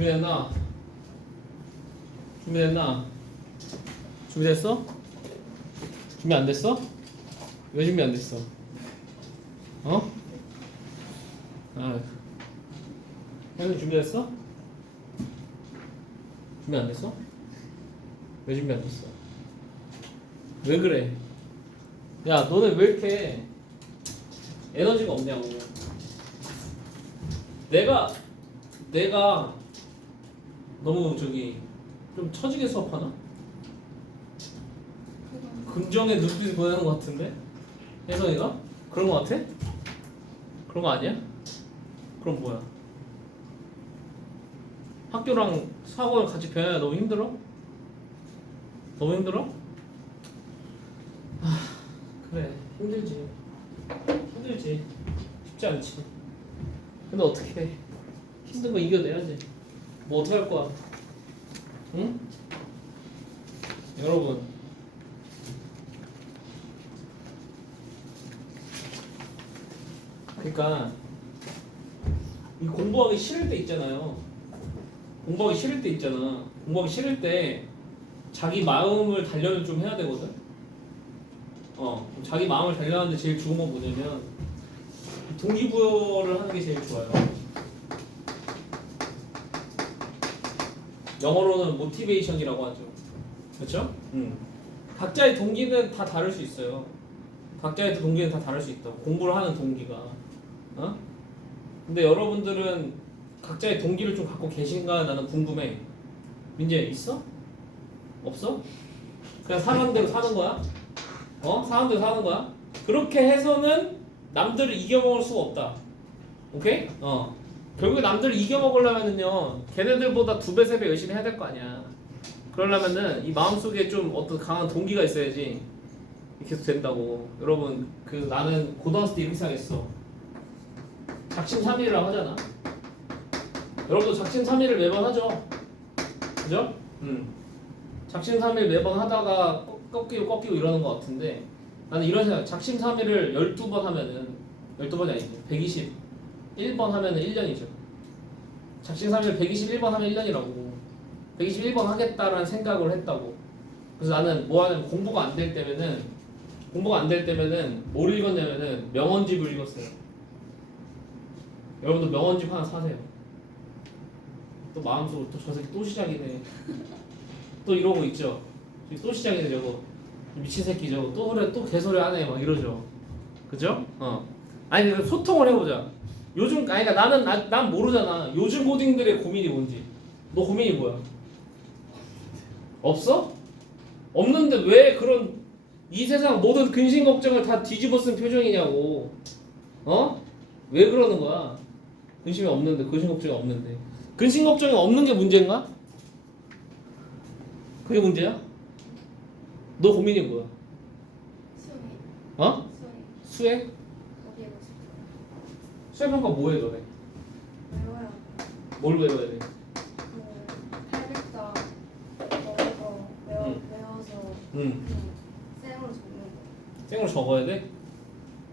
준비됐나? 준비됐나? 준비됐어? 준비 안 됐어? 왜 준비 안 됐어? 어? 아, 형님 준비됐어? 준비 안 됐어? 왜 준비 안 됐어? 왜 그래? 야, 너네 왜 이렇게 에너지가 없냐고. 내가 너무 저기 좀 처지게 수업하나? 긍정의 눈빛을 보내는 것 같은데? 혜선이가? 그런 것 같아? 그런 거 아니야? 그럼 뭐야? 학교랑 사고를 같이 변해야 너무 힘들어? 너무 힘들어? 아, 그래, 힘들지. 힘들지. 쉽지 않지. 근데 어떻게 해? 힘든 거 이겨내야지. 뭐 어떻게 할 거야? 응? 여러분, 그러니까 이 공부하기 싫을 때 있잖아요. 공부하기 싫을 때 있잖아. 공부하기 싫을 때 자기 마음을 단련을 좀 해야 되거든. 자기 마음을 단련하는데 제일 좋은 건 뭐냐면 동기부여를 하는 게 제일 좋아요. 영어로는 모티베이션이라고 하죠. 그렇죠? 각자의 동기는 다 다를 수 있어요. 각자의 동기는 다 다를 수 있다. 공부를 하는 동기가. 근데 여러분들은 각자의 동기를 좀 갖고 계신가 나는 궁금해. 민재 있어? 없어? 그냥 사는 대로 사는 거야? 사는 대로 사는 거야? 그렇게 해서는 남들을 이겨먹을 수가 없다. 오케이? 결국에 남들을 이겨먹으려면은요, 걔네들보다 2배, 3배 열심히 해야 될 거 아니야. 그러려면은 이 마음속에 좀 어떤 강한 동기가 있어야지 계속 된다고. 여러분, 나는 고등학생 때 이렇게 생각했어. 작심삼일이라고 하잖아. 여러분도 작심삼일을 매번 하죠. 그죠? 작심삼일 매번 하다가 꺾이고 이러는 것 같은데, 나는 이런 생각. 작심삼일을 12번 하면은 12번이 아니지. 121번 하면은 1년이죠. 작심삼일 121번 하면 1년이라고. 121번 하겠다라는 생각을 했다고. 그래서 나는 뭐 하냐면 공부가 안 될 때면은 뭘 읽었냐면은 명언집을 읽었어요. 여러분도 명언집 하나 사세요. 또 마음속으로 또 저 새끼 또 시작이네. 또 이러고 있죠. 또 시작이네 저거. 미친 새끼 저거 또 그래 또 개소리 하네 막 이러죠. 그죠? 아니 근데 소통을 해보자. 그러니까 난 모르잖아. 요즘 고딩들의 고민이 뭔지. 너 고민이 뭐야? 없어? 없는데 왜 그런 이 세상 모든 근심 걱정을 다 뒤집어 쓴 표정이냐고. 왜 그러는 거야? 근심 걱정이 없는데. 근심 걱정이 없는 게 문제인가? 그게 문제야? 너 고민이 뭐야? 수행? 수행 평가 뭐 해 너네? 외워야 뭘 외워야 돼? 800자 외워서 쌤으로 적는 거. 생으로 적어야 돼?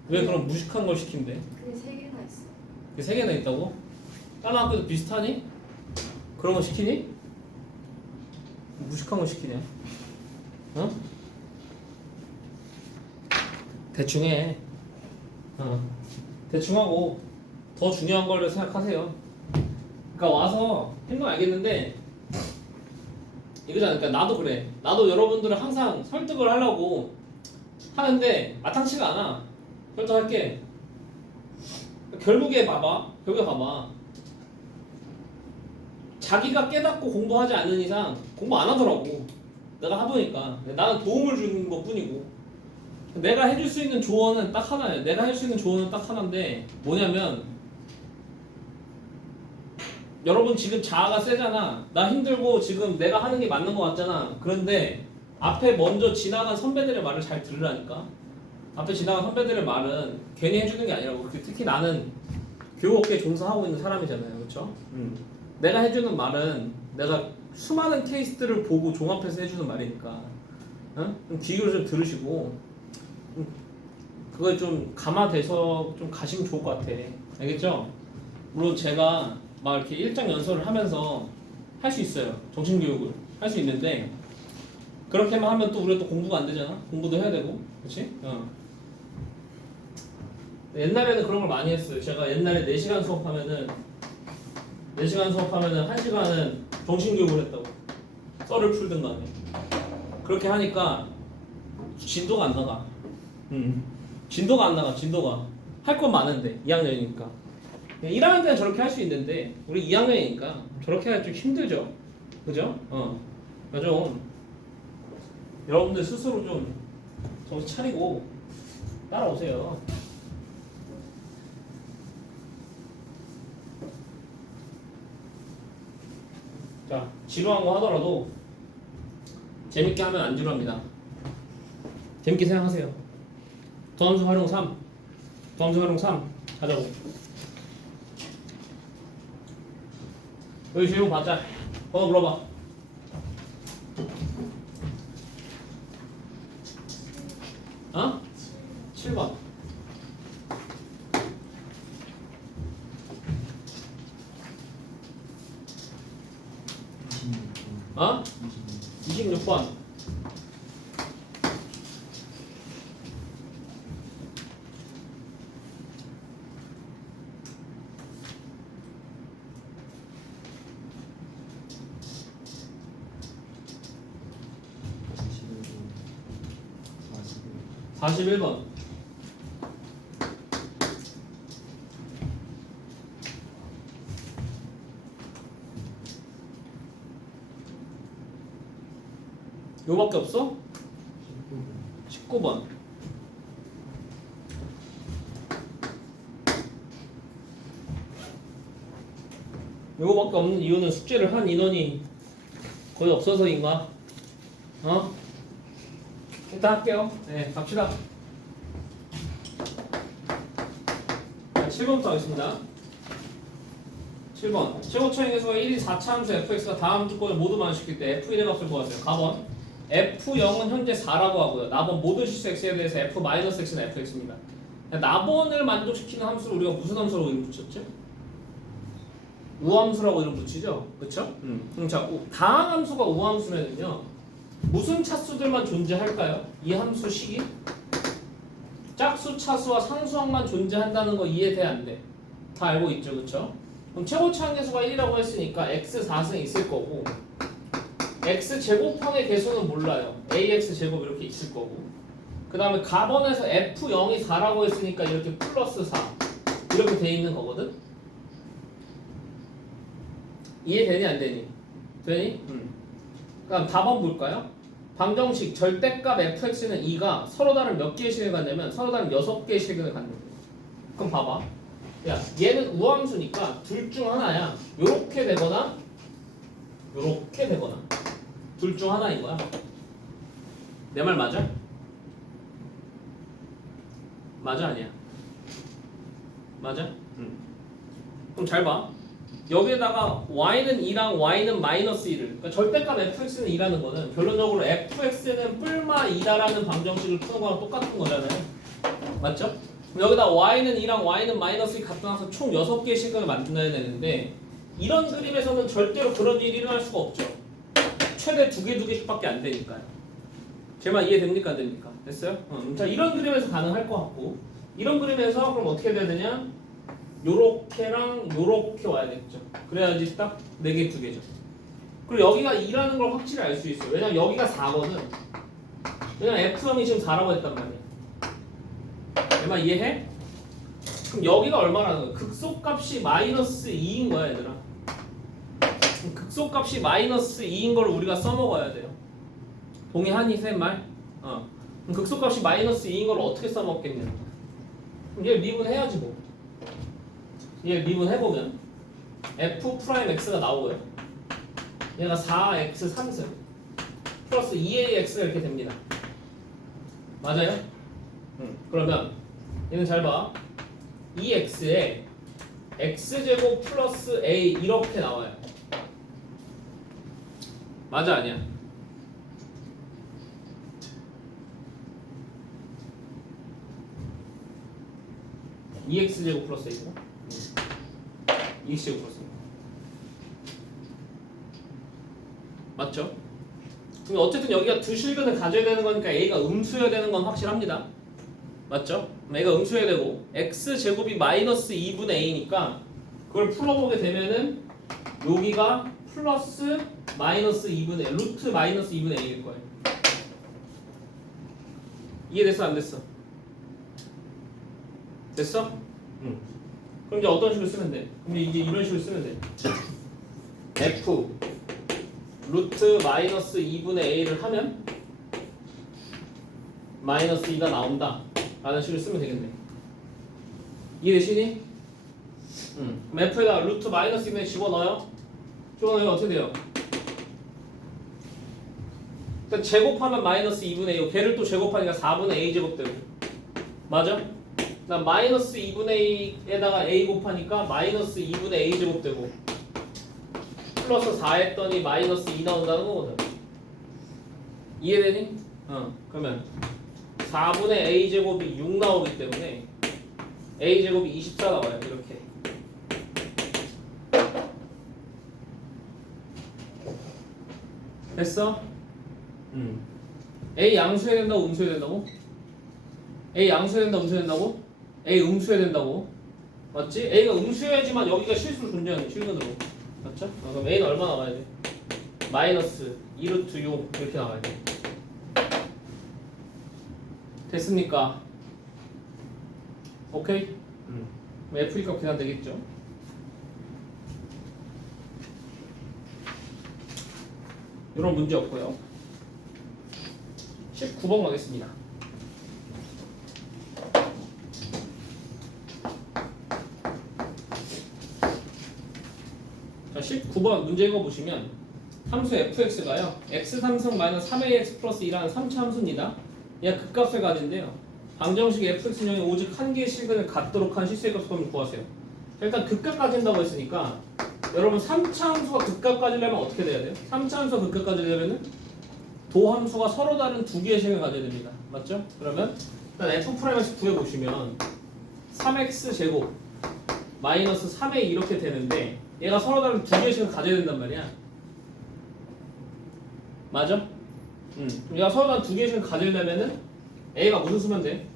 왜 그럼 무식한 걸 시킨대? 그게 3개나 있어. 그게 3개나 있다고? 다른 학교도 비슷하니? 그런 거 시키니? 무식한 거 시키냐? 대충 해. 대충 하고 더 중요한 걸 생각하세요. 그러니까 와서 힘든 알겠는데 이거잖아. 그러니까 나도 그래. 나도 여러분들을 항상 설득을 하려고 하는데 마땅치가 않아. 설득할게. 결국에 봐봐. 자기가 깨닫고 공부하지 않는 이상 공부 안 하더라고. 내가 해보니까 나는 도움을 주는 것뿐이고. 내가 해줄 수 있는 조언은 딱 하나예요. 내가 할 수 있는 조언은 딱 하나인데 뭐냐면 여러분 지금 자아가 세잖아. 나 힘들고 지금 내가 하는 게 맞는 것 같잖아. 그런데 앞에 먼저 지나간 선배들의 말을 잘 들으라니까. 앞에 지나간 선배들의 말은 괜히 해주는 게 아니라고. 특히 나는 교육업계에 종사하고 있는 사람이잖아요. 그렇죠? 내가 해주는 말은 내가 수많은 케이스들을 보고 종합해서 해주는 말이니까 좀 귀를 좀 들으시고 그거에 좀 감화돼서 좀 가시면 좋을 것 같아. 알겠죠? 물론 제가 막 이렇게 일장 연설을 하면서 할 수 있어요. 정신교육을 할 수 있는데 그렇게만 하면 또 우리가 또 공부가 안 되잖아. 공부도 해야 되고, 그렇지? 옛날에는 그런 걸 많이 했어요. 제가 옛날에 4시간 수업하면은 1시간은 정신교육을 했다고. 썰을 풀든 간에. 그렇게 하니까 진도가 안 나가. 진도가 안 나가. 할 건 많은데 2학년이니까. 1학년 때는 저렇게 할 수 있는데 우리 2학년이니까 저렇게 하기 좀 힘들죠. 그죠? 그러니까 좀 여러분들 스스로 좀 정신 차리고 따라오세요. 자, 지루한 거 하더라도 재밌게 하면 안 지루합니다. 재밌게 생각하세요. 더함수 활용 3 하자고. 여기 질문 받자. 번호 물어봐. 어? 7번. 어? 26번. 번 41번. 요밖에 없어? 19번. 요거밖에 없는 이유는 숙제를 한 인원이 거의 없어서인가? 일단 할게요. 네, 갑시다. 자, 7번부터 하겠습니다. 7번. 최고차의 계수가 1이 4차 함수 fx가 다음 조건을 모두 만족시킬 때 f1의 값을 구하세요. 가번. f0은 현재 4라고 하고요. 나번 모든 실수 x에 대해서 f-x는 fx입니다. 나번을 만족시키는 함수를 우리가 무슨 함수라고 이름 붙였죠? 우함수라고 이름 붙이죠? 그쵸? 자, 다항 함수가 우함수면은요 무슨 차수들만 존재할까요? 이 함수 식이? 짝수, 차수와 상수항만 존재한다는 거 이해돼 안 돼? 다 알고 있죠, 그쵸? 그럼 최고차항 계수가 1이라고 했으니까 x 4승 있을 거고 x 제곱항의 개수는 몰라요. ax 제곱 이렇게 있을 거고 그 다음에 가번에서 f0이 4라고 했으니까 이렇게 플러스 4 이렇게 돼 있는 거거든? 이해되니 안 되니? 되니? 그럼 답안 볼까요? 방정식 절대값 fx는 2가 서로 다른 몇 개의 식을 갖냐면 서로 다른 6개의 식을 갖는 거예요. 그럼 봐봐. 야, 얘는 우함수니까 둘 중 하나야. 요렇게 되거나 요렇게 되거나 둘 중 하나인 거야. 내 말 맞아? 맞아 아니야? 맞아? 그럼 잘 봐. 여기에다가 y는 2랑 y는 마이너스 1을 그러니까 절대값 fx는 2라는 거는 결론적으로 fx는 뿔마 2다라는 방정식을 푸는 거랑 똑같은 거잖아요. 맞죠? 그럼 여기다 y는 2랑 y는 마이너스 2 갖다 놔서 총 6개의 식을 만들어야 되는데 이런 그림에서는 절대로 그런 일이 일어날 수가 없죠. 최대 2개씩밖에 안 되니까요. 제 말 이해됩니까? 안 됩니까? 됐어요? 자, 이런 그림에서 가능할 것 같고 이런 그림에서 그럼 어떻게 돼야 되냐? 요렇게랑 요렇게 와야겠죠. 그래야지 딱 4개 2개죠. 그리고 여기가 2라는 걸 확실히 알 수 있어요. 왜냐면 여기가 4거든. 왜냐면 F0이 지금 4라고 했단 말이야. 내 말 이해해? 그럼 여기가 얼마라는 거야? 극소값이 마이너스 2인 거야 얘들아. 그럼 극소값이 마이너스 2인 걸 우리가 써먹어야 돼요. 동의하니 쌤 말? 그럼 극소값이 마이너스 2인 걸 어떻게 써먹겠냐? 그럼 얘 미분해야지 뭐. 얘 미분해보면 f'(x가) 나오고요. 얘가 4x 3승 플러스 2ax가 이렇게 됩니다. 맞아요? 그러면 얘는 잘 봐. 2x에 x제곱 플러스 a 이렇게 나와요. 맞아 아니야? (2x제곱 플러스 a고) 2x제곱 플러스 맞죠? 그럼 어쨌든 여기가 두 실근을 가져야 되는 거니까 a가 음수여야 되는 건 확실합니다. 맞죠? 그럼 a가 음수여야 되고 x 제곱이 마이너스 2분의 a니까 그걸 풀어보게 되면은 여기가 플러스 마이너스 2분의 루트 마이너스 2분의 a일 거예요. 이해됐어 안 됐어? 됐어? 응. 그럼 이제 어떤 식으로 쓰면 돼? 그럼 이제 이런 식으로 쓰면 돼. f 루트 마이너스 2분의 a를 하면 마이너스 2가 나온다 라는 식으로 쓰면 되겠네. 이해되시니? 응. 그럼 f에다 루트 마이너스 2분의 집어넣어요. 집어넣으면 어떻게 돼요? 일단 제곱하면 마이너스 2분의 2, 걔를 또 제곱하니까 4분의 a 제곱 되고 맞아? 나 마이너스 2분의 2에다가 a 곱하니까 마이너스 2분의 a 제곱 되고 플러스 4 했더니 마이너스 2 나온다는 거거든. 이해되니? 그러면 4분의 a 제곱이 6 나오기 때문에 a 제곱이 24 나와요. 이렇게. 됐어? a 양수해야 된다고 음수해야 된다고? a 양수해야 된다고 음수해야 된다고? a 음수해야 된다고? 맞지? a가 음수해야지만 여기가 실수를 존재하는 실근으로. 맞죠? 그럼 a는 얼마 나와야 돼? 마이너스 2루트 6 이렇게 나와야 돼. 됐습니까? 오케이? 그럼 f 값 계산 되겠죠? 이런 문제 없고요. 19번 가겠습니다. 자, 19번 문제 읽어보시면 함수 fx가요 x 3승 마이너스 3ax 플러스 2라는 3차 함수입니다. 얘가 극값을 가진대요. 방정식 fx는 오직 한 개의 실근을 갖도록 한 실수의 값을 구하세요. 일단 극값 가진다고 했으니까 여러분 3차 함수가 극값 가지려면 어떻게 돼야 돼요? 3차 함수가 극값 가지려면은 도함수가 서로 다른 두 개의 식을 가져야 됩니다. 맞죠? 그러면 일단 f'에서 구해보시면 3x 제곱 마이너스 3a 이렇게 되는데 얘가 서로 다른 두 개의 식을 가져야 된단 말이야. 맞아? 얘가 서로 다른 두 개의 식을 가지려면은 a가 무슨 수면 돼?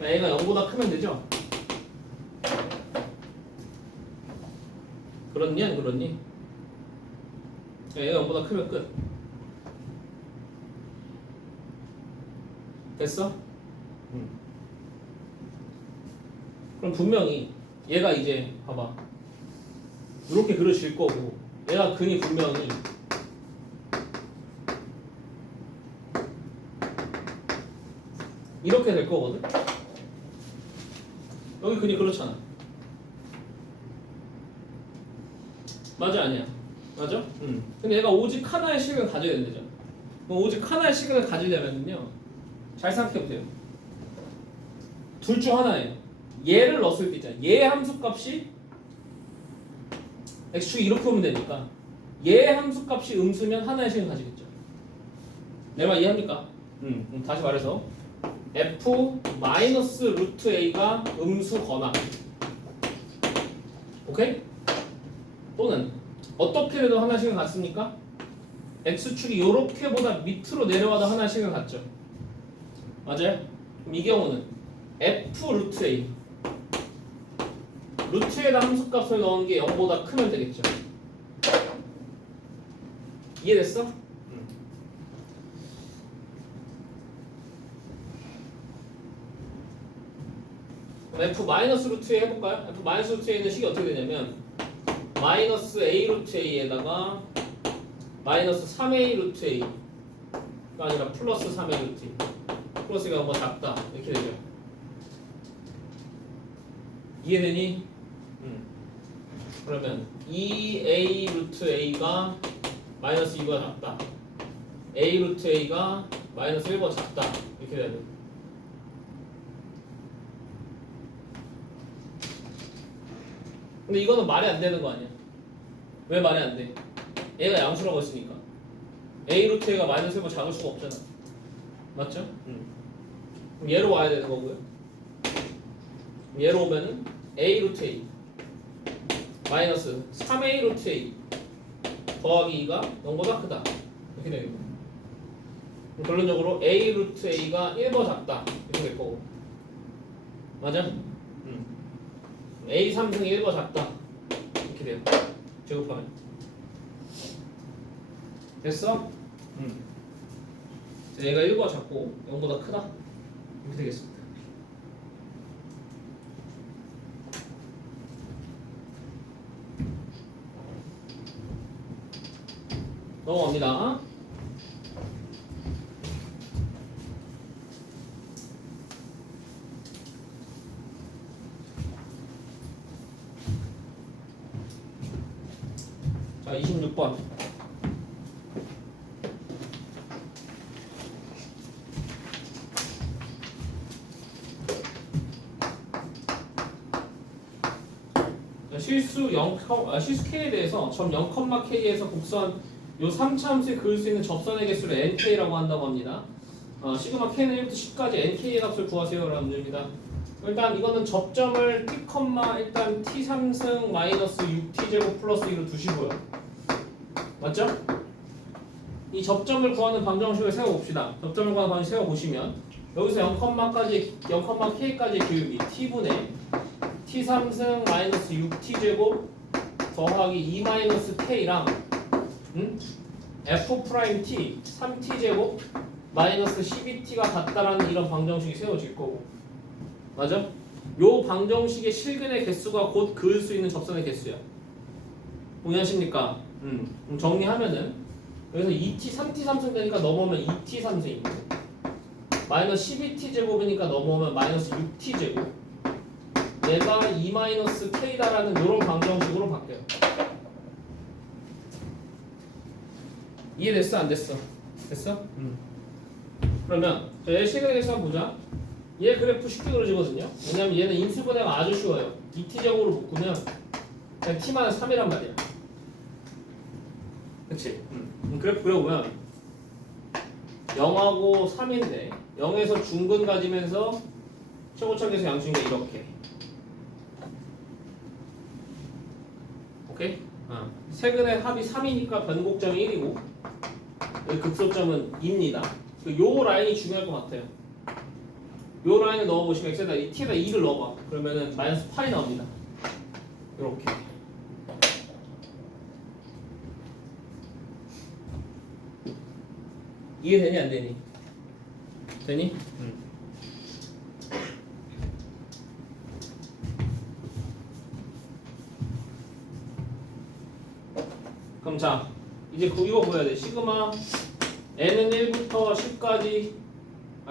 a가 0보다 크면 되죠? 그렇니 안 그렇니? 얘가 0보다 크면 끝. 됐어? 그럼 분명히 얘가 이제 봐봐 이렇게 그려질 거고 얘가 근이 분명히 이렇게 될 거거든? 여기 근이 그렇잖아. 맞아 아니야? 맞아? 근데 얘가 오직 하나의 식을 가져야 된대죠. 그럼 오직 하나의 식을 가지려면요 잘 생각해보세요. 둘 중 하나예요. 얘를 넣었을 때 있잖아요. 얘 함수값이 x축이 이렇게 오면 되니까 얘 함수값이 음수면 하나의 식을 가지겠죠. 내 말 이해합니까? 다시 말해서 f 마이너스 루트 a가 음수거나 오케이? 또는 어떻게 해도 하나씩은 같습니까? x축이 이렇게보다 밑으로 내려와도 하나씩은 같죠. 맞아요? 그럼 이 경우는 f 루트 a 루트에다 함수값을 넣은 게 0보다 크면 되겠죠. 이해됐어? f 마이너스 루트 a 해볼까요? f 마이너스 루트 a는 식이 어떻게 되냐면 마이너스 a 루트 a에다가 마이너스 3a 루트 a가 아니라 플러스 3a 루트 a 플러스가 뭐 작다 이렇게 되죠. 이해되니? 그러면 2a 루트 a가 마이너스 2보다 작다 a 루트 a가 마이너스 1보다 작다 이렇게 돼야 돼. 근데 이거는 말이 안 되는 거 아니야? 왜 말이 안 돼? 얘가 양수라고 했으니까 a 루트 a가 마이너스 1보다 작을 수가 없잖아. 맞죠? 그럼 얘로 와야 되는 거고요. 얘로 오면은 a 루트 a 마이너스 3a 루트 a 더하기 2가 0보다 크다 이렇게 되는 거야. 결론적으로 a 루트 a가 1보 작다 이렇게 될 거고. 맞아? a 3승 1보 작다 이렇게 돼요. 제곱하면 됐어? 얘가 1보 작고 0보다 크다 이렇게 되겠습니다. 넘어갑니다. 자, 26번. 실수 k에 대해서 점 0,k에서 곡선 요 3차함수에 그을 수 있는 접선의 개수를 nk라고 한다고 합니다. 시그마 k는 1부터 10까지 nk의 값을 구하세요라는 문제입니다. 일단 이거는 접점을 t, 일단 t3승 마이너스 6t 제곱 플러스 1로 두시고요. 맞죠? 이 접점을 구하는 방정식을 세워봅시다. 접점을 구하는 방정식 세워보시면 여기서 0,k까지 교육이 t분의 t3승 마이너스 6t 제곱 더하기 2 마이너스 k랑 f 프라임 t 3t 제곱 마이너스 12t가 같다라는 이런 방정식이 세워질 거고. 맞아? 요 방정식의 실근의 개수가 곧 그을 수 있는 접선의 개수야. 동의하십니까? 그럼 정리하면은 여기서 2t, 3t 3승 되니까 넘어오면 2t 3승이고 마이너스 12t 제곱이니까 넘어오면 마이너스 6t 제곱 얘가 2 마이너스 k다라는 이런 방정식으로 바뀌어요. 이해됐어? 안 됐어? 됐어? 그러면 얘 실근의 개수 한번 보자. 얘 그래프 쉽게 그려지거든요. 왜냐면 얘는 인수분해가 아주 쉬워요. 2t 제곱으로 묶으면 그냥 t만 3이란 말이야. 그치? 그래프 그려보면 0하고 3인데 0에서 중근 가지면서 최고점에서 양수인가 이렇게. 오케이? 세근의 합이 3이니까 변곡점이 1이고 여기 극소점은 2입니다. 요 라인이 중요할 것 같아요. 요 라인을 넣어보시면 x에다 이 t에다 2를 넣어봐. 그러면은 마이너스 8이 나옵니다. 요렇게. 이해되니 안 되니? 되니? 그럼 자 이제 이거 보여야 돼. 시그마 n은 1부터 10까지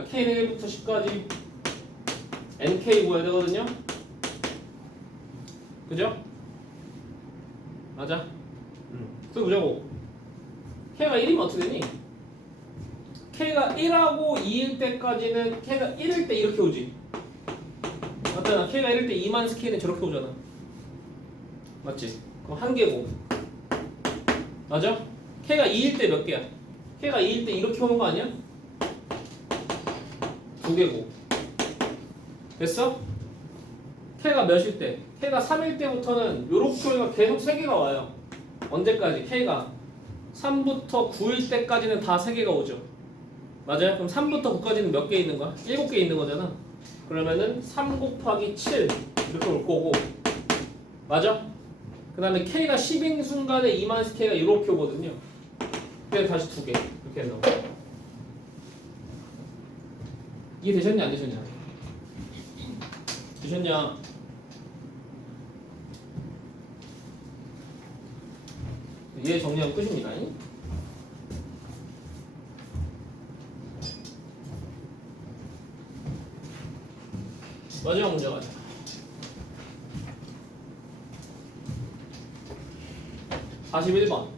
k는 1부터 10까지 nk 구해야 되거든요. 그죠? 맞아? 그거 보자고. k가 1이면 어떻게 되니? k가 1하고 2일 때까지는 k가 1일 때 이렇게 오지. 맞잖아. k가 1일 때 2 마이너스 k는 저렇게 오잖아. 맞지? 그럼 한 개고. 맞아? k가 2일 때 몇 개야? k가 2일 때 이렇게 오는 거 아니야? 두 개고. 됐어? k가 몇일 때? k가 3일 때부터는 요렇게 오니까 계속 3개가 와요. 언제까지? k가 3부터 9일 때까지는 다 3개가 오죠. 맞아요? 그럼 3부터 9까지는 몇 개 있는 거야? 7개 있는 거잖아. 그러면은 3 곱하기 7 이렇게 올 거고. 맞아? 그 다음에 k가 10인 순간에 2 마이너스 k가 이렇게 오거든요. 그래서 다시 2개 이렇게 해서. 이해되셨냐 안 되셨냐? 되셨냐? 이해 정리하면 끝입니다. 마지막 문제 가자. 41번.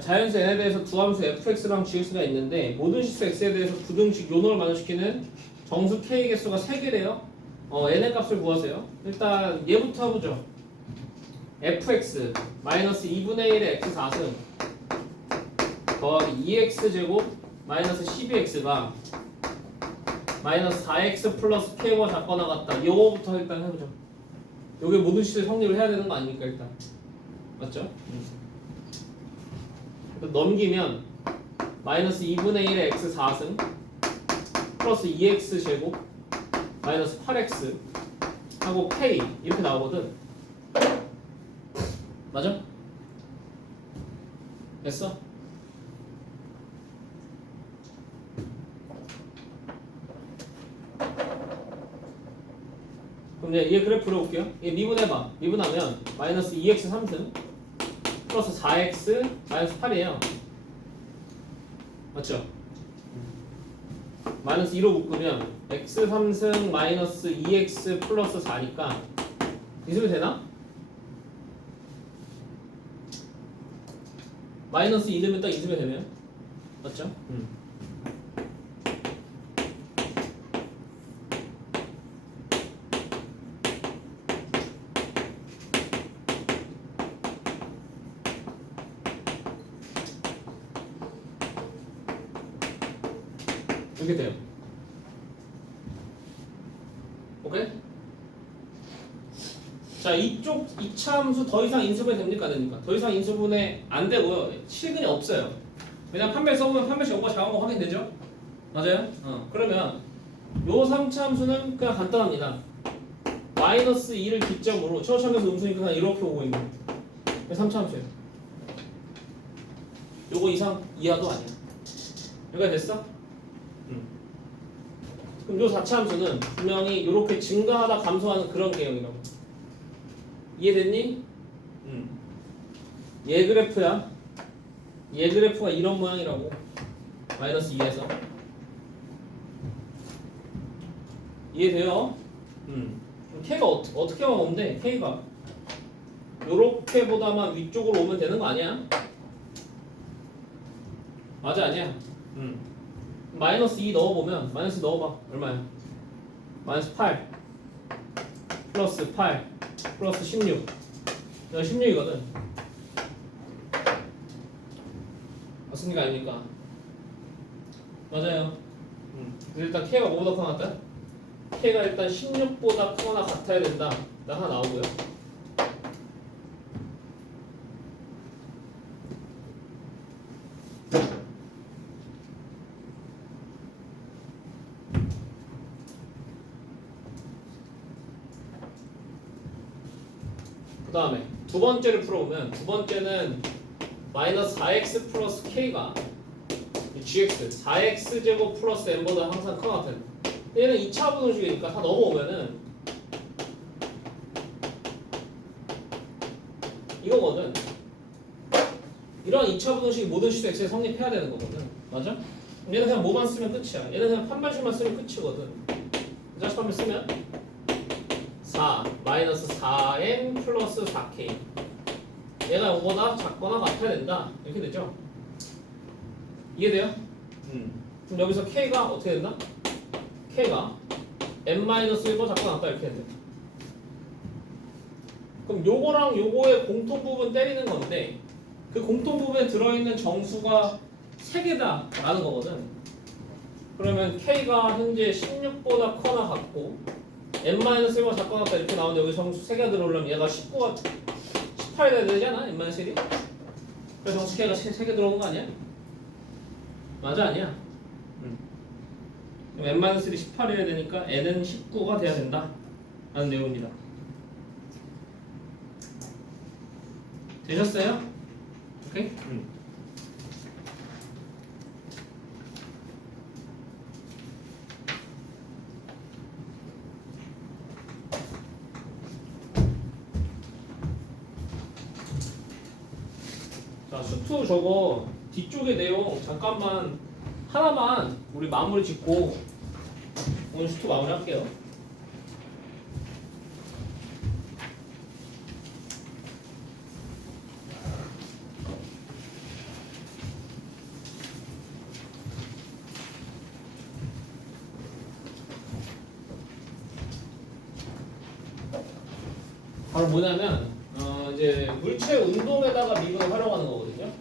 자연수 n에 대해서 두 함수 fx랑 gx가 있는데 모든 실수 x에 대해서 부등식 요놈을 만족시키는 정수 k 개수가 3개래요. n의 값을 구하세요. 일단 얘부터 해보죠. fx 마이너스 2분의 1의 x 4승 더하기 2x 제곱 마이너스 12x가 마이너스 4x 플러스 k와 작거나 같다. 요거부터 일단 해보죠. 요게 모든 식의 성립을 해야 되는 거 아닙니까 일단. 맞죠? 넘기면 마이너스 2분의 1의 x 4승 플러스 2x 제곱 마이너스 8x 하고 k 이렇게 나오거든. 맞아? 됐어? 그럼 이제 얘 그래프를 볼게요. 얘 미분해봐. 미분하면 마이너스 2x 3승 플러스 4x 마이너스 8이에요. 맞죠? 마이너스 2로 묶으면 x 3승 마이너스 2x 플러스 4니까 인수면 되나? 마이너스 2 넣으면 딱 인수면 되네요. 맞죠? 이렇게 돼요. 오케이? 자, 이쪽 2차 함수 더 이상 인수분해 됩니까? 안 됩니까? 더 이상 인수분해 안 되고요. 실근이 없어요. 왜냐면 판별 써보면 판별식 0과 작은 거 확인되죠? 맞아요? 그러면 요 3차 함수는 그냥 간단합니다. 마이너스 2를 기점으로 최고차에서 음수니까 그냥 이렇게 오고 있는 게 3차 함수예요. 요거 이상 이하도 아니야. 여기가 됐어? 그럼 요 4차 함수는 분명히 이렇게 증가하다 감소하는 그런 개형이라고. 이해됐니? 얘 그래프야. 얘 그래프가 이런 모양이라고. 마이너스 2에서. 이해돼요? K가 어떻게 하면 돼? K가 요렇게보다만 위쪽으로 오면 되는 거 아니야? 맞아 아니야? 마이너스 2 넣어보면 마이너스 넣어봐. 얼마야? 마이너스 8 플러스 8 플러스 16 이건 16이거든. 맞습니까 아닙니까? 맞아요. 일단 K가 뭐보다 크거나 같다? K가 일단 16보다 크거나 같아야 된다. 일단 하나 나오고요. 그 다음에 두 번째를 풀어보면 두 번째는 마이너스 4x 플러스 k가 gx 4x 제곱 플러스 n보다 항상 크거나 같아. 얘는 2차 부등식이니까 다 넘어오면은 이거거든. 이런 2차 부등식이 모든 시수 x에 성립해야 되는 거거든. 맞아? 얘는 그냥 뭐만 쓰면 끝이야. 얘는 그냥 판별식만 쓰면 끝이거든. 자식 판별 쓰면 4 마이너스 4n 플러스 4k 얘가 5보다 작거나 같아야 된다. 이렇게 되죠? 이해돼요? 그럼 여기서 k가 어떻게 된다? k가 n-1보다 작거나 같다 이렇게 된다. 그럼 요거랑 요거의 공통부분 때리는 건데 그 공통부분에 들어있는 정수가 3개다 라는 거거든. 그러면 k가 현재 16보다 커나 같고 n-1보다 작거나 같다 이렇게 나오는데 여기 정수 3개가 들어오려면 얘가 19가 18이 돼야 되잖아. n-1이. 그래서 정수 k가 3개 들어오는 거 아니야? 맞아 아니야? 그럼 n-1이 18이어야 되니까 n은 19가 돼야 된다 라는 내용입니다. 되셨어요? 오케이? 자, 수투 저거 뒤쪽의 내용 잠깐만 하나만 우리 마무리 짓고 오늘 수투 마무리 할게요. 바로 뭐냐면 이제 물체 운동에다가 미분을 활용하는 거거든요.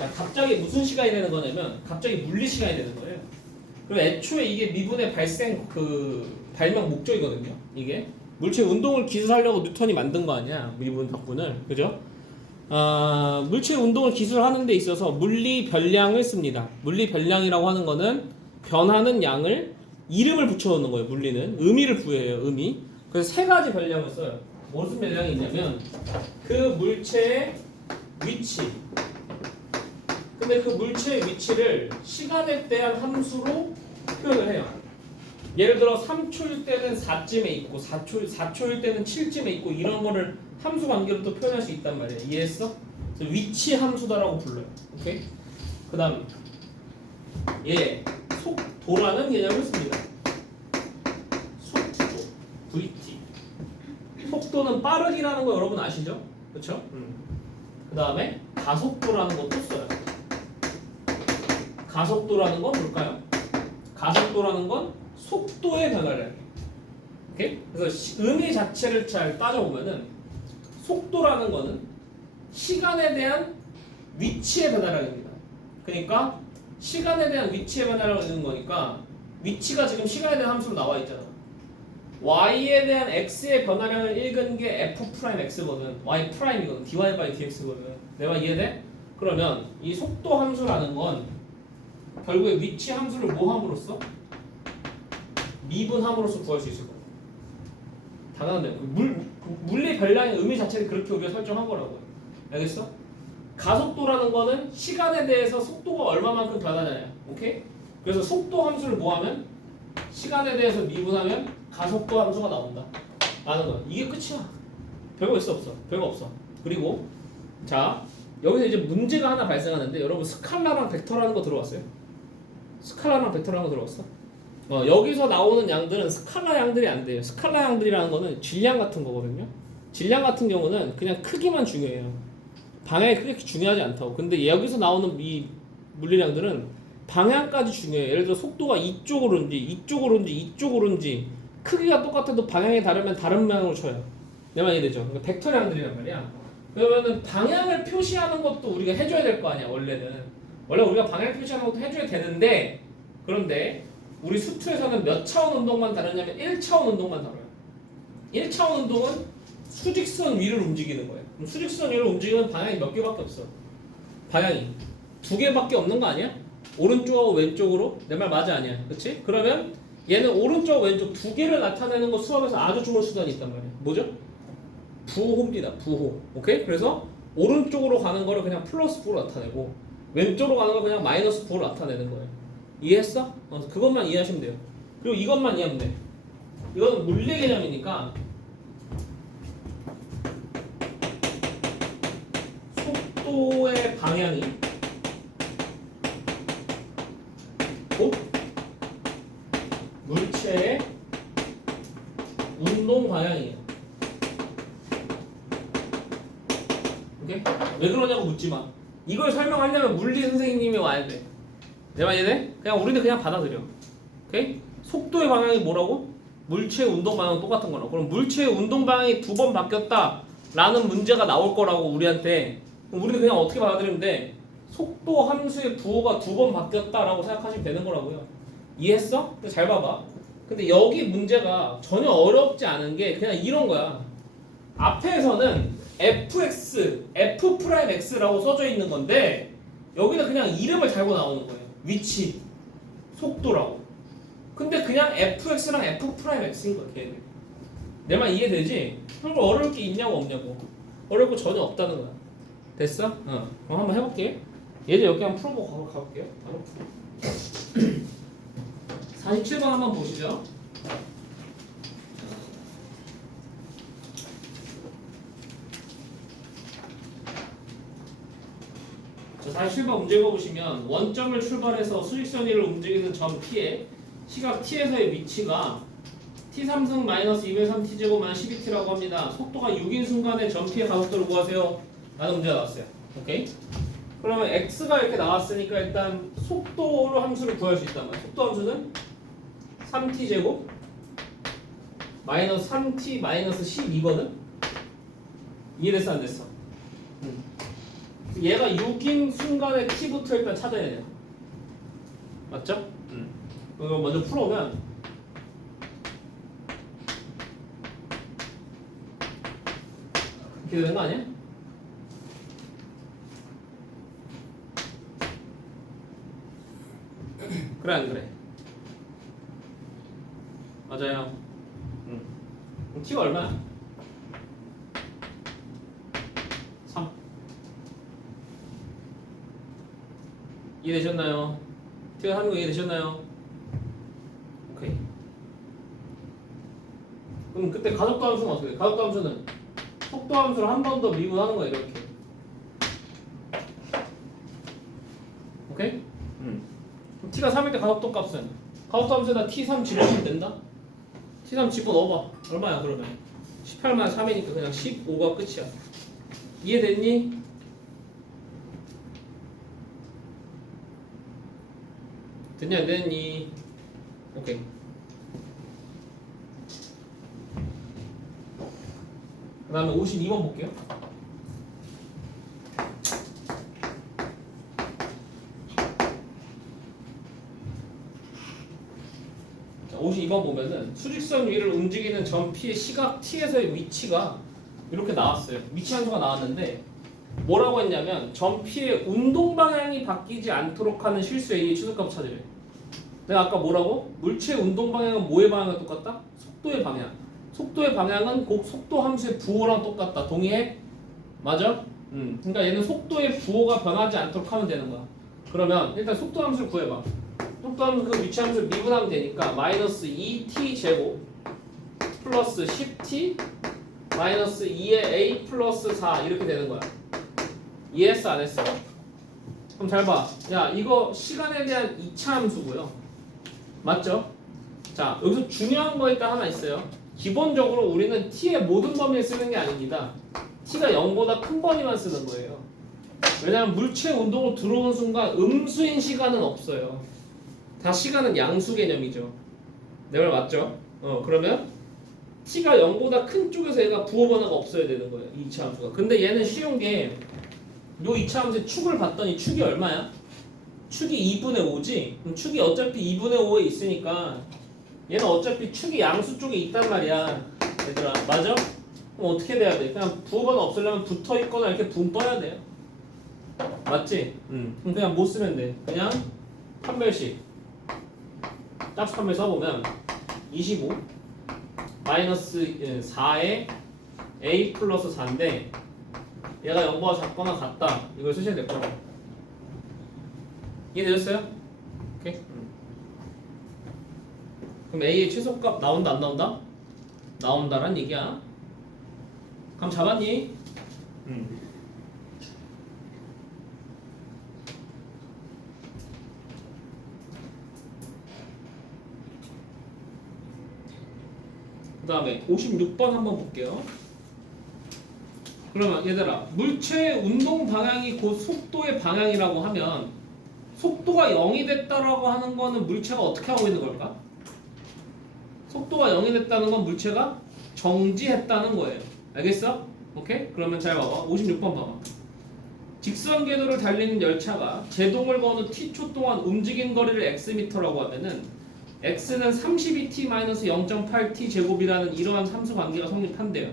자, 갑자기 무슨 시간이 되는 거냐면 갑자기 물리 시간이 되는 거예요. 그리고 애초에 이게 미분의 발생 그 발명 목적이거든요. 이게 물체 운동을 기술하려고 뉴턴이 만든 거 아니야? 미분 덕분을. 그죠? 물체 운동을 기술하는 데 있어서 물리 변량을 씁니다. 물리 변량이라고 하는 거는 변하는 양을 이름을 붙여놓는 거예요. 물리는 의미를 부여해요. 의미. 그래서 세 가지 변량을 써요. 무슨 변량이 있냐면 그 물체의 위치. 근데 그 물체의 위치를 시간에 대한 함수로 표현을 해요. 예를 들어 3초일 때는 4쯤에 있고 4초일 때는 7쯤에 있고 이런 거를 함수 관계로 또 표현할 수 있단 말이야. 이해했어? 그래서 위치 함수다라고 불러요. 오케이? 그 다음 얘 속도라는 개념을 씁니다. 속도 VT. 속도는 빠르기라는 거 여러분 아시죠? 그렇죠? 그 다음에 가속도라는 것도 써요. 가속도라는 건 뭘까요? 가속도라는 건 속도의 변화를. 오케이? 그래서 의미 자체를 잘 따져보면은 속도라는 거는 시간에 대한 위치의 변화량입니다. 그러니까 시간에 대한 위치의 변화량을 읽는 거니까 위치가 지금 시간에 대한 함수로 나와 있잖아. y에 대한 x의 변화량을 읽은 게 f'x거든. y'이거든. dy by dx거든. 내가 이해돼? 그러면 이 속도 함수라는 건 결국에 위치 함수를 뭐 함으로써? 미분함으로써 구할 수 있을 거야. 당연한데 물리 변량의 의미 자체를 그렇게 우리가 설정한 거라고요. 알겠어? 가속도라는 거는 시간에 대해서 속도가 얼마만큼 변하냐야. 오케이? 그래서 속도 함수를 뭐 하면? 시간에 대해서 미분하면 가속도 함수가 나온다. 라는 거야. 이게 끝이야. 별거 있어 없어? 별거 없어. 그리고 자 여기서 이제 문제가 하나 발생하는데 여러분 스칼라랑 벡터라는 거 들어왔어요? 스칼라랑 벡터라는 거 들어왔어? 여기서 나오는 양들은 스칼라 양들이 안 돼요. 스칼라 양들이라는 거는 질량 같은 거거든요. 질량 같은 경우는 그냥 크기만 중요해요. 방향이 그렇게 중요하지 않다고. 근데 여기서 나오는 이 물리량들은 방향까지 중요해요. 예를 들어 속도가 이쪽으로인지 이쪽으로인지 이쪽으로인지 크기가 똑같아도 방향이 다르면 다른 방향으로 쳐요. 내 말 이해되죠? 그러니까 벡터량들이란 말이야. 그러면은 방향을 표시하는 것도 우리가 해줘야 될 거 아니야. 원래 우리가 방향 표시하는 것도 해줘야 되는데 그런데 우리 수투에서는 몇 차원 운동만 다루냐면 1차원 운동만 다뤄요. 1차원 운동은 수직선 위를 움직이는 거예요. 그럼 수직선 위를 움직이는 방향이 몇 개밖에 없어. 방향이 2개밖에 없는 거 아니야? 오른쪽하고 왼쪽으로? 내 말 맞아 아니야? 그치? 그러면 얘는 오른쪽 왼쪽 2개를 나타내는 거 수업에서 아주 좋은 수단이 있단 말이야. 뭐죠? 부호입니다. 부호. 오케이? 그래서 오른쪽으로 가는 거를 그냥 플러스 부로 나타내고 왼쪽으로 가는 걸 그냥 마이너스 부로 나타내는 거예요. 이해했어? 그것만 이해하시면 돼요. 그리고 이것만 이해하면 돼. 이건 물리 개념이니까 속도의 방향이 곧 물체의 운동 방향이에요. 오케이? 왜 그러냐고 묻지 마. 이걸 설명하려면 물리 선생님이 와야 돼. 내 말 이해돼? 그냥 우리는 그냥 받아들여. 오케이? 속도의 방향이 뭐라고? 물체의 운동 방향은 똑같은 거라고. 그럼 물체의 운동 방향이 2번 바뀌었다 라는 문제가 나올 거라고 우리한테. 그럼 우리는 그냥 어떻게 받아들이면 돼? 속도 함수의 부호가 2번 바뀌었다라고 생각하시면 되는 거라고요. 이해했어? 잘 봐봐. 근데 여기 문제가 전혀 어렵지 않은 게 그냥 이런 거야. 앞에서는 fx, f'x라고 써져 있는 건데 여기는 그냥 이름을 달고 나오는 거예요. 위치, 속도라고. 근데 그냥 fx랑 f'x인 거야. 걔는. 내 말 이해되지? 그럼 어려울 게 있냐고 없냐고. 어려울 거 전혀 없다는 거야. 됐어? 그럼 한번 해볼게. 얘들 여기 한번 풀어보고 가볼게요. 바로. 47번 한번 보시죠. 자, 47번 문제 읽어보시면 원점을 출발해서 수직선 위를 움직이는 점 T에 시각 T에서의 위치가 T3승 마이너스 203T제곱 마이너스 12T라고 합니다. 속도가 6인 순간에 점 T의 가속도를 구하세요. 라는 문제가 나왔어요. 오케이? 그러면 X가 이렇게 나왔으니까 일단 속도로 함수를 구할 수 있단 말이야. 속도 함수는 3T제곱 마이너스 3T 마이너스 12거든? 이해됐어 안 됐어? 얘가 6인 순간에 t부터 일단 찾아야 돼요. 맞죠? 그거 먼저 풀어오면 이렇게 되는 거 아니야? 그래 안 그래? 맞아요. 그럼 t가 얼마야? 3. 이해되셨나요? t가 하는 거 이해되셨나요? 오케이. 그럼 그때 가속도 함수는 어떻게 돼? 가속도 함수는 속도 함수를 한 번 더 미분하는 거야 이렇게. 오케이? 그럼 t가 3일 때 가속도 값은 가속도 함수에다 t3 집어넣으면 된다? t3 집어넣어봐. 얼마야 그러면? 18만 3이니까 그냥 15가 끝이야. 이해됐니? 됐냐 안 됐니? 오케이. 그 다음에 52번 볼게요. 자, 52번 보면은 수직선 위를 움직이는 점 P의 시각 T에서의 위치가 이렇게 나왔어요. 위치 함수가 나왔는데 뭐라고 했냐면 점 P의 운동 방향이 바뀌지 않도록 하는 실수 A의 최소값을 찾으래. 내가 아까 뭐라고? 물체의 운동 방향은 뭐의 방향과 똑같다? 속도의 방향. 속도의 방향은 곧 속도 함수의 부호랑 똑같다. 동의해? 맞아? 그러니까 얘는 속도의 부호가 변하지 않도록 하면 되는 거야. 그러면 일단 속도 함수를 구해봐. 속도 함수 그 위치 함수를 미분하면 되니까 마이너스 2t 제곱 플러스 10t 마이너스 2의 a 플러스 4 이렇게 되는 거야. 이해했어 안 했어? 그럼 잘 봐. 야 이거 시간에 대한 2차 함수고요. 맞죠? 자 여기서 중요한 거 일단 하나 있어요. 기본적으로 우리는 t의 모든 범위에 쓰는 게 아닙니다. t가 0보다 큰 범위만 쓰는 거예요. 왜냐하면 물체 운동으로 들어오는 순간 음수인 시간은 없어요. 다 시간은 양수 개념이죠. 내 말 맞죠? 그러면 t가 0보다 큰 쪽에서 얘가 부호 변화가 없어야 되는 거예요. 이 2차 함수가. 근데 얘는 쉬운 게 요 2차 함수의 축을 봤더니 축이 얼마야? 축이 2분의 5지? 그럼 축이 어차피 2분의 5에 있으니까 얘는 어차피 축이 양수 쪽에 있단 말이야. 얘들아 맞아? 그럼 어떻게 돼야 돼? 그냥 부호 변화 없으려면 붙어있거나 이렇게 붕 떠야 돼요. 맞지? 그럼 그냥 뭐 쓰면 돼? 그냥 판별식 짝수 판별 써보면 25 마이너스 4에 a 플러스 4인데 얘가 0보다 작거나 같다 이걸 쓰시면 될 거라고. 이해되셨어요? 오케이. 그럼 a의 최소값 나온다 안 나온다? 나온다란 얘기야. 그럼 잡았니? 그 다음에 56번 한번 볼게요. 그러면 얘들아 물체의 운동 방향이 곧 속도의 방향이라고 하면 속도가 0이 됐다라고 하는 거는 물체가 어떻게 하고 있는 걸까? 속도가 0이 됐다는 건 물체가 정지했다는 거예요. 알겠어? 오케이? 그러면 잘 봐봐. 56번 봐봐. 직선 궤도를 달리는 열차가 제동을 거는 t초 동안 움직인 거리를 x미터라고 하면은 x는 32t-0.8t 제곱이라는 이러한 함수 관계가 성립한대요.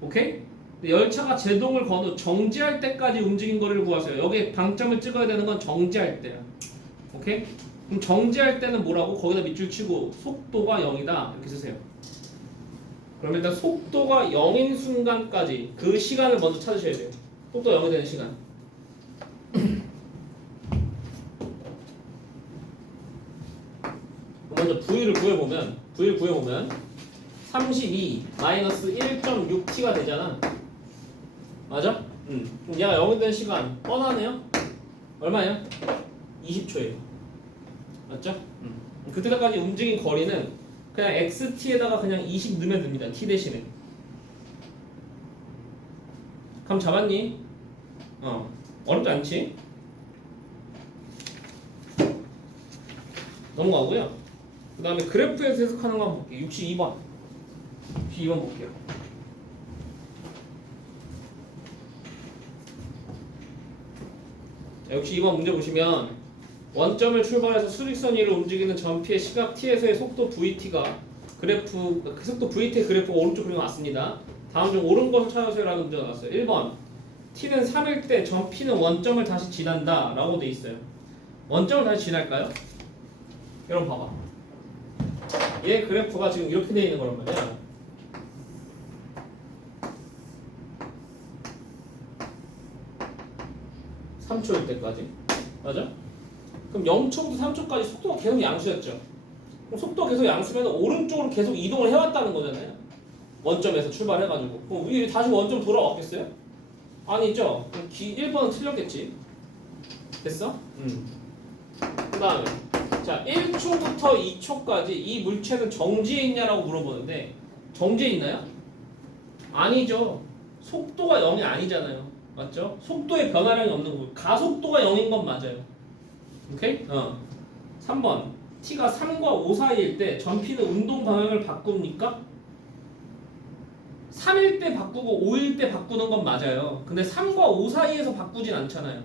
오케이? 열차가 제동을 건 후 정지할 때까지 움직인 거리를 구하세요. 여기에 방점을 찍어야 되는 건 정지할 때야. 오케이? 그럼 정지할 때는 뭐라고? 거기다 밑줄 치고 속도가 0이다 이렇게 쓰세요. 그럼 일단 속도가 0인 순간까지 그 시간을 먼저 찾으셔야 돼요. 속도가 0이 되는 시간. 먼저 V를 구해보면 32 마이너스 1.6t가 되잖아. 맞아? 그럼 얘가 0이 되는 시간 뻔하네요? 얼마예요? 20초예요. 맞죠? 그때까지 움직인 거리는 그냥 xt에다가 그냥 20 넣으면 됩니다. t 대신에. 감 잡았니? 어렵지 않지? 넘어가고요. 그 다음에 그래프에서 해석하는 거 한번 볼게요. 62번. 62번 볼게요. 역시 이번 문제 보시면 원점을 출발해서 수직선 위를 움직이는 전피의 시각 t에서의 속도 vt가 그래프 그 속도 vt의 그래프가 오른쪽 그림 왔습니다. 다음 중 옳은 것을 찾아주세요라는 문제가 나왔어요. 1번 t는 3일 때 전피는 원점을 다시 지난다 라고 돼 있어요. 원점을 다시 지날까요? 여러분 봐봐. 얘 그래프가 지금 이렇게 돼 있는 거란 말이야. 3초일 때까지. 맞아? 그럼 0초부터 3초까지 속도가 계속 양수였죠. 그럼 속도가 계속 양수면 오른쪽으로 계속 이동을 해왔다는 거잖아요. 원점에서 출발해가지고. 그럼 우리 다시 원점 돌아왔겠어요? 아니죠. 그럼 1번은 틀렸겠지. 됐어? 그 다음에 자 1초부터 2초까지 이 물체는 정지해 있냐라고 물어보는데 정지해 있나요? 아니죠. 속도가 0이 아니잖아요. 맞죠? 속도의 변화량이 없는 거고 가속도가 0인 건 맞아요. 오케이? 3번 t가 3과 5 사이일 때 전피는 운동 방향을 바꿉니까? 3일 때 바꾸고 5일 때 바꾸는 건 맞아요. 근데 3과 5 사이에서 바꾸진 않잖아요.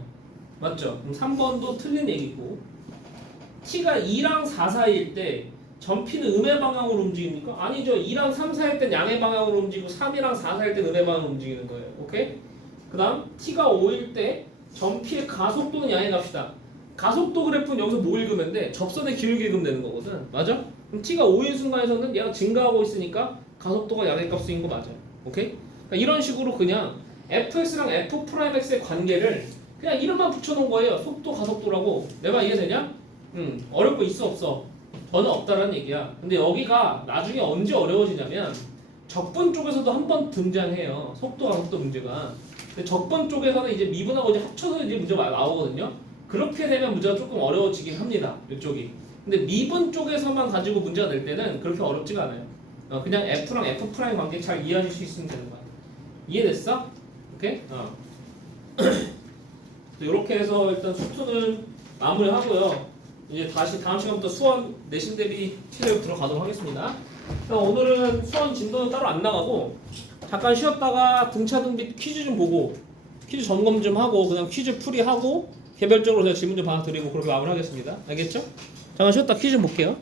맞죠? 그럼 3번도 틀린 얘기고 t가 2랑 4 사이일 때 전피는 음의 방향으로 움직입니까? 아니죠. 2랑 3 사이일 땐 양의 방향으로 움직이고 3이랑 4 사이일 땐 음의 방향으로 움직이는 거예요. 오케이? 그 다음 t가 5일 때 전피의 가속도는 양의 값이다. 가속도 그래프는 여기서 뭐 읽으면 돼? 접선의 기울기 읽으면 되는 거거든. 맞아? 그럼 t가 5일 순간에서는 얘가 증가하고 있으니까 가속도가 양의 값인 거 맞아요. 오케이? 그러니까 이런 식으로 그냥 fx랑 f'x의 관계를 그냥 이름만 붙여놓은 거예요. 속도 가속도라고. 내가 이해되냐? 어려울 거 있어 없어? 전혀 없다라는 얘기야. 근데 여기가 나중에 언제 어려워지냐면 적분 쪽에서도 한 번 등장해요. 속도 가속도 문제가. 근데 적분 쪽에서는 이제 미분하고 이제 합쳐서 이제 문제가 나오거든요. 그렇게 되면 문제가 조금 어려워지긴 합니다. 이쪽이. 근데 미분 쪽에서만 가지고 문제가 될 때는 그렇게 어렵지가 않아요. 그냥 F랑 F' 관계 잘 이해하실 수 있으면 되는 거야. 이해됐어? 오케이? 이렇게 해서 일단 수투는 마무리하고요. 이제 다시 다음 시간부터 수원 내신 대비 체력 들어가도록 하겠습니다. 오늘은 수원 진도는 따로 안 나가고 잠깐 쉬었다가 등차 등비 퀴즈 좀 보고 퀴즈 점검 좀 하고 그냥 퀴즈 풀이하고 개별적으로 제가 질문 좀 받아드리고 그렇게 마무리하겠습니다. 알겠죠? 잠깐 쉬었다 퀴즈 좀 볼게요.